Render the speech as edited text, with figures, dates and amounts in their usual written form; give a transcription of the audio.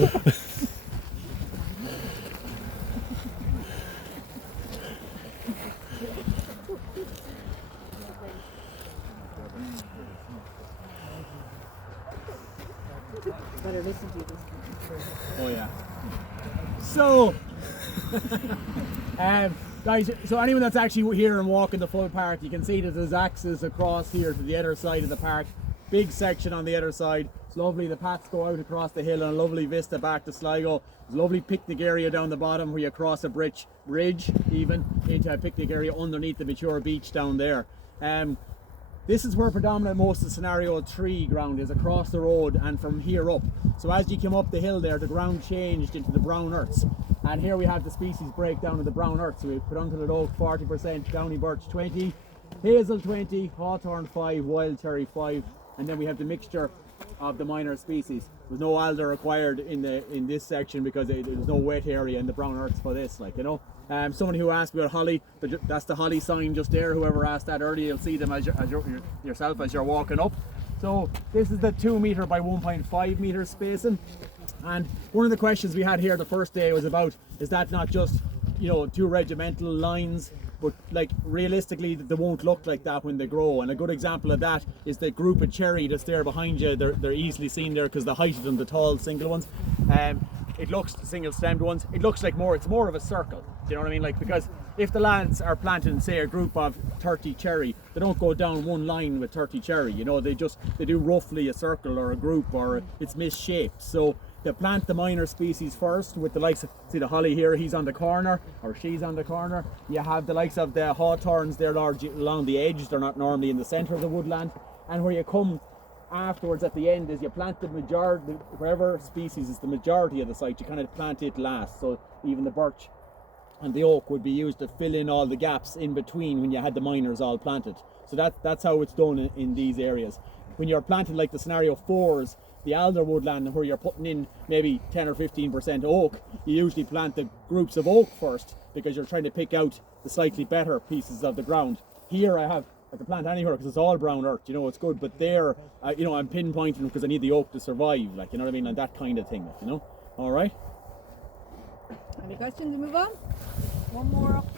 Better listen to you this time. Oh yeah. So, guys, so anyone that's actually here and walking the full park, you can see that there's access across here to the other side of the park. Big section on the other side. It's lovely. The paths go out across the hill and a lovely vista back to Sligo. There's a lovely picnic area down the bottom where you cross a bridge even into a picnic area underneath the mature beach down there. This is where predominant most of the scenario 3 ground is, across the road and from here up. So as you come up the hill there, the ground changed into the brown earths. And here we have the species breakdown of the brown earth. So we put onto the oak 40%, downy birch 20, hazel 20, hawthorn 5, wild cherry 5, and then we have the mixture of the minor species. There's no alder required in this section because there's no wet area in the brown earths for this, like, you know. Someone who asked about holly, that's the holly sign just there. Whoever asked that earlier, you'll see them yourself as you're walking up. So this is the 2 metre by 1.5 metre spacing. And one of the questions we had here the first day was about, is that not just, you know, 2 regimental lines, but like realistically they won't look like that when they grow. And a good example of that is the group of cherry that's there behind you. They're easily seen there because the height of them, the tall single ones. It looks, the single stemmed ones, it looks like it's more of a circle. Do you know what I mean? Like, because if the lads are planting, say, a group of 30 cherry, they don't go down one line with 30 cherry, you know, they do roughly a circle or a group, or it's misshaped. So they plant the minor species first with the likes of, see the holly here, he's on the corner, or she's on the corner. You have the likes of the hawthorns, they're large along the edge, they're not normally in the centre of the woodland. And where you come afterwards at the end is you plant the majority, wherever species is the majority of the site, you kind of plant it last. So even the birch and the oak would be used to fill in all the gaps in between when you had the minors all planted. So that's how it's done in these areas. When you're planting like the scenario 4s, the alder woodland, where you're putting in maybe 10 or 15% oak, you usually plant the groups of oak first because you're trying to pick out the slightly better pieces of the ground. Here I can plant anywhere because it's all brown earth, you know, it's good, but there, you know, I'm pinpointing because I need the oak to survive, like, you know what I mean, and that kind of thing, like, you know. All right. Any questions? We move on. One more up.